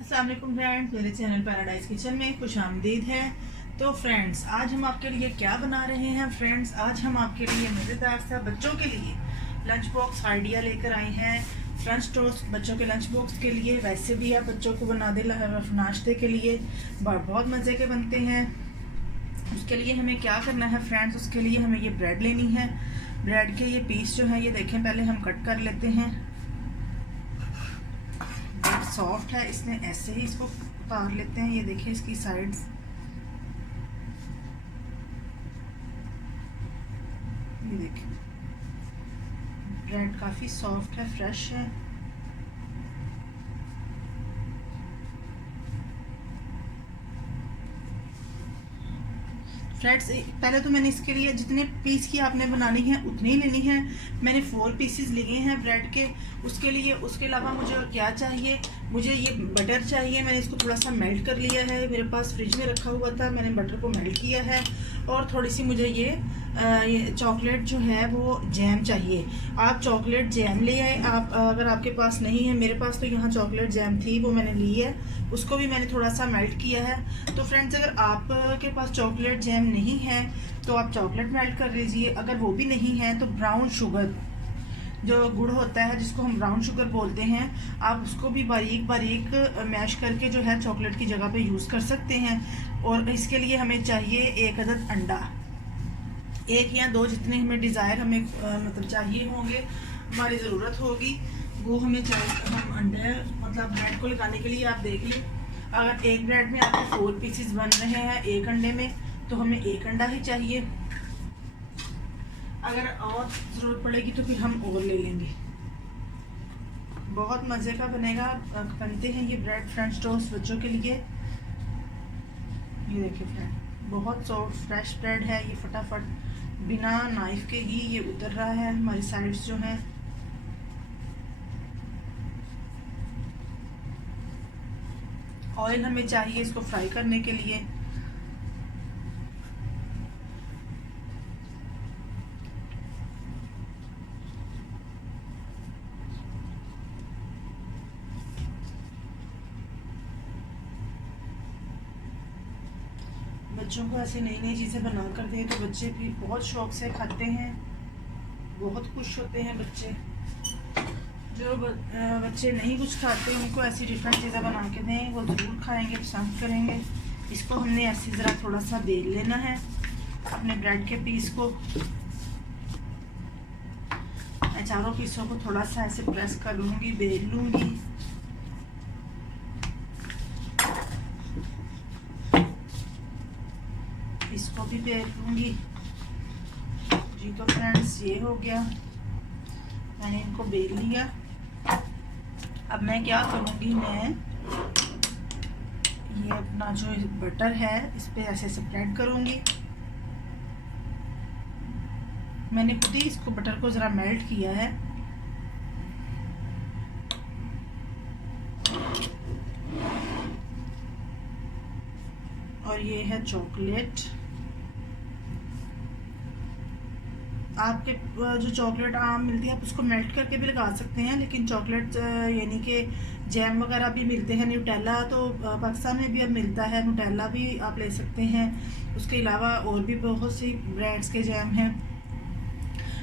अस्सलाम वालेकुम फ्रेंड्स, मेरे चैनल पैराडाइज किचन में खुश आमदीद है। तो फ्रेंड्स, आज हम आपके लिए क्या बना रहे हैं। फ्रेंड्स, आज हम आपके लिए मज़ेदार सा बच्चों के लिए लंच बॉक्स आइडिया लेकर आए हैं। फ्रेंच टोस्ट बच्चों के लंच बॉक्स के लिए, वैसे भी आप बच्चों को बना दे नाश्ते के लिए, बहुत मज़े के बनते हैं। उसके लिए हमें क्या करना है फ्रेंड्स, उसके लिए हमें ये ब्रेड लेनी है। ब्रेड के ये पीस जो है, ये देखें, पहले हम कट कर लेते हैं। सॉफ्ट है, इसने ऐसे ही इसको उतार लेते हैं। ये देखिए इसकी साइड्स, ये देखिए ब्रेड काफ़ी सॉफ्ट है, फ्रेश है। फ्रेंड्स, पहले तो मैंने इसके लिए जितने पीस की आपने बनानी है उतनी ही लेनी है। मैंने 4 पीसेस लिए हैं ब्रेड के। उसके लिए, उसके अलावा मुझे और क्या चाहिए, मुझे ये बटर चाहिए। मैंने इसको थोड़ा सा मेल्ट कर लिया है, मेरे पास फ्रिज में रखा हुआ था, मैंने बटर को मेल्ट किया है। और थोड़ी सी मुझे ये चॉकलेट जो है वो जैम चाहिए। आप चॉकलेट जैम ले आए, आप अगर आपके पास नहीं है। मेरे पास तो यहाँ चॉकलेट जैम थी, वो मैंने ली है, उसको भी मैंने थोड़ा सा मेल्ट किया है। तो फ्रेंड्स, अगर आपके पास चॉकलेट जैम नहीं है तो आप चॉकलेट मेल्ट कर लीजिए। अगर वो भी नहीं है तो ब्राउन शुगर, जो गुड़ होता है जिसको हम ब्राउन शुगर बोलते हैं, आप उसको भी बारीक बारीक मैश करके जो है चॉकलेट की जगह पे यूज़ कर सकते हैं। और इसके लिए हमें चाहिए 1 अदद अंडा, 1 या 2, जितने हमें डिज़ायर हमें मतलब चाहिए होंगे, हमारी ज़रूरत होगी, वो हमें चाहिए। हम अंडे मतलब ब्रेड को लगाने के लिए आप देख लें, अगर एक ब्रेड में आपके 4 पीसेस बन रहे हैं 1 अंडे में, तो हमें 1 अंडा ही चाहिए। अगर और ज़रूरत पड़ेगी तो फिर हम और ले लेंगे। बहुत मज़े का बनेगा, बनते हैं ये ब्रेड फ्रेंच टोस्ट बच्चों के लिए। ये देखिए फ्रेंड, बहुत सॉफ्ट फ्रेश ब्रेड है ये, फटाफट बिना नाइफ के ही ये उतर रहा है। हमारी साइड्स जो हैं, ऑयल हमें चाहिए इसको फ्राई करने के लिए। बच्चों को ऐसी नई नई चीज़ें बना कर दें तो बच्चे भी बहुत शौक से खाते हैं, बहुत खुश होते हैं बच्चे। जो बच्चे नहीं कुछ खाते उनको ऐसी डिफरेंट चीज़ें बना के दें, वो ज़रूर खाएंगे, पसंद करेंगे। इसको हमने ऐसे ज़रा थोड़ा सा बेल लेना है अपने ब्रेड के पीस को। मैं चारों पीसों को थोड़ा सा ऐसे प्रेस कर लूँगी, बेल लूँगी। इसको भी बेल लूँगी जी। तो फ्रेंड्स, ये हो गया, मैंने इनको बेल लिया। अब मैं क्या करूँगी, मैं ये अपना जो बटर है इस पे ऐसे स्प्रेड करूँगी। मैंने खुद ही इसको बटर को ज़रा मेल्ट किया है। और ये है चॉकलेट। आपके जो चॉकलेट आम मिलती है आप उसको मेल्ट करके भी लगा सकते हैं, लेकिन चॉकलेट यानी कि जैम वगैरह भी मिलते हैं। न्यूटेला तो पाकिस्तान में भी अब मिलता है, न्यूटेला भी आप ले सकते हैं। उसके अलावा और भी बहुत सी ब्रांड्स के जैम हैं।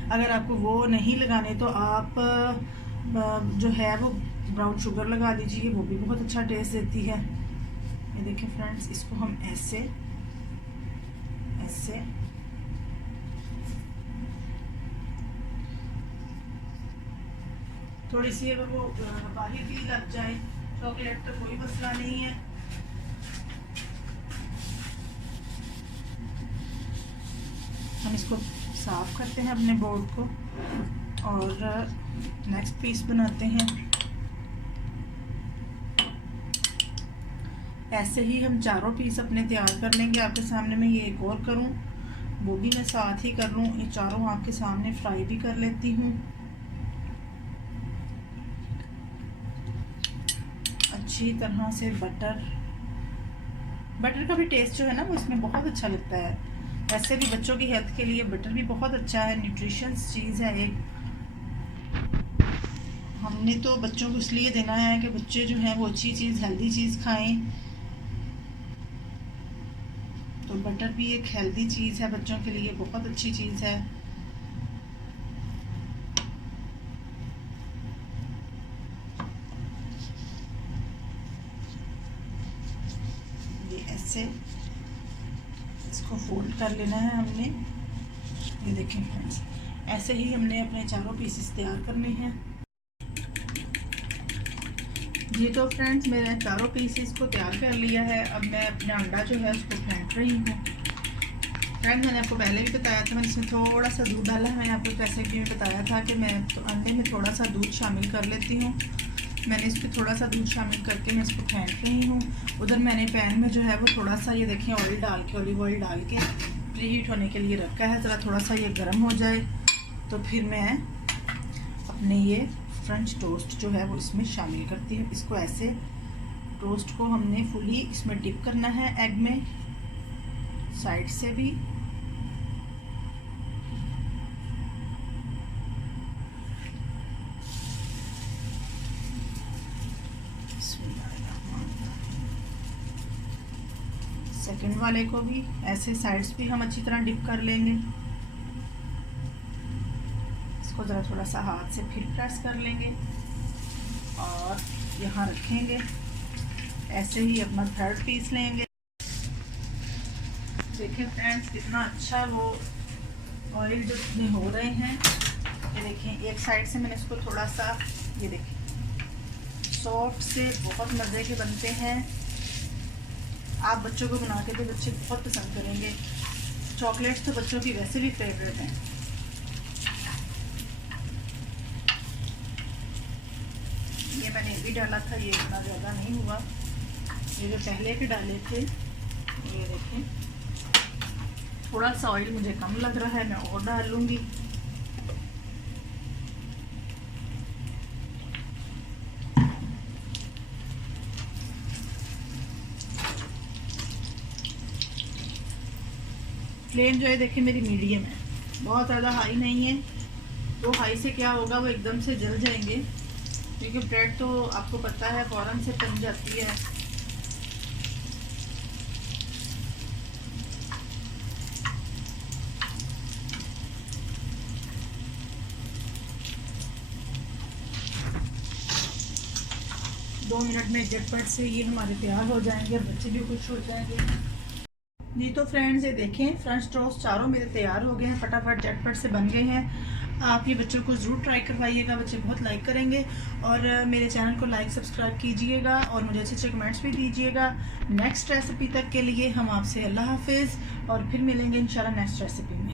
अगर आपको वो नहीं लगाने तो आप जो है वो ब्राउन शुगर लगा लीजिए, वो भी बहुत अच्छा टेस्ट देती है। ये देखिए फ्रेंड्स, इसको हम ऐसे ऐसे थोड़ी सी अगर वो बाहर भी लग जाए चॉकलेट तो कोई मसला नहीं है। हम इसको साफ करते हैं अपने बोर्ड को और नेक्स्ट पीस बनाते हैं। ऐसे ही हम चारों पीस अपने तैयार कर लेंगे। आपके सामने मैं ये एक और करूं, वो भी मैं साथ ही कर लूं। ये चारों आपके सामने फ्राई भी कर लेती हूँ अच्छी तरह से। बटर का भी टेस्ट जो है ना वो इसमें बहुत अच्छा लगता है। वैसे भी बच्चों की हेल्थ के लिए बटर भी बहुत अच्छा है, न्यूट्रिशंस चीज़ है एक। हमने तो बच्चों को इसलिए देना है कि बच्चे जो हैं वो अच्छी चीज़, हेल्दी चीज़ खाएं। तो बटर भी एक हेल्दी चीज़ है, बच्चों के लिए बहुत अच्छी चीज़ है। ये ऐसे इसको फोल्ड कर लेना है हमने। ये देखें फ्रेंड्स, ऐसे ही हमने अपने चारों पीसेस तैयार करने हैं। जी तो फ्रेंड्स, मैंने चारों पीसेस को तैयार कर लिया है। अब मैं अपना अंडा जो है उसको फेंट रही हूँ। फ्रेंड्स, मैंने आपको पहले भी बताया था, मैंने इसमें थोड़ा सा दूध डाला है। मैंने आपको रेसिपी में बताया था कि मैं तो अंडे में थोड़ा सा दूध शामिल कर लेती हूँ। मैंने इस पर थोड़ा सा दूध शामिल करके मैं इसको फेंट रही हूँ। उधर मैंने पैन में जो है वो थोड़ा सा, ये देखिए, ऑयल डाल के, ऑलिव ऑयल डाल के प्रीहीट होने के लिए रखा है। ज़रा थोड़ा सा ये गर्म हो जाए तो फिर मैं अपने ये फ्रेंच टोस्ट जो है वो इसमें शामिल करती हूँ। इसको ऐसे टोस्ट को हमने फुली इसमें डिप करना है एग में, साइड से भी। सेकंड वाले को भी ऐसे साइड्स भी हम अच्छी तरह डिप कर लेंगे। इसको ज़रा थोड़ा सा हाथ से फिर प्रेस कर लेंगे और यहाँ रखेंगे। ऐसे ही अपना थर्ड पीस लेंगे। देखिए फ्रेंड्स, कितना अच्छा वो ऑयल जो इसमें हो रहे हैं। ये देखिए, एक साइड से मैंने इसको थोड़ा सा, ये देखिए, सॉफ्ट से बहुत मज़े के बनते हैं। आप बच्चों को बना के तो बच्चे बहुत पसंद करेंगे। चॉकलेट्स तो बच्चों की वैसे भी फेवरेट हैं। ये मैंने भी डाला था, ये इतना ज़्यादा नहीं हुआ। ये जो पहले के डाले थे, ये देखें, थोड़ा सा ऑयल मुझे कम लग रहा है, मैं और डाल लूँगी। फ्लेम जो है देखिए मेरी मीडियम है, बहुत ज़्यादा हाई नहीं है। तो हाई से क्या होगा, वो एकदम से जल जाएंगे, क्योंकि ब्रेड तो आपको पता है फ़ौरन से बन जाती है। दो मिनट में झटपट से ये हमारे तैयार हो जाएंगे और बच्चे भी खुश हो जाएंगे। जी तो फ्रेंड्स, ये देखें, फ्रेंच टोस्ट चारों मेरे तैयार हो गए हैं, फटाफट झटपट से बन गए हैं। आप ये बच्चों को ज़रूर ट्राई करवाइएगा, बच्चे बहुत लाइक करेंगे। और मेरे चैनल को लाइक सब्सक्राइब कीजिएगा और मुझे अच्छे अच्छे कमेंट्स भी दीजिएगा। नेक्स्ट रेसिपी तक के लिए हम आपसे अल्लाह हाफिज़, और फिर मिलेंगे इंशाल्लाह नेक्स्ट रेसिपी में।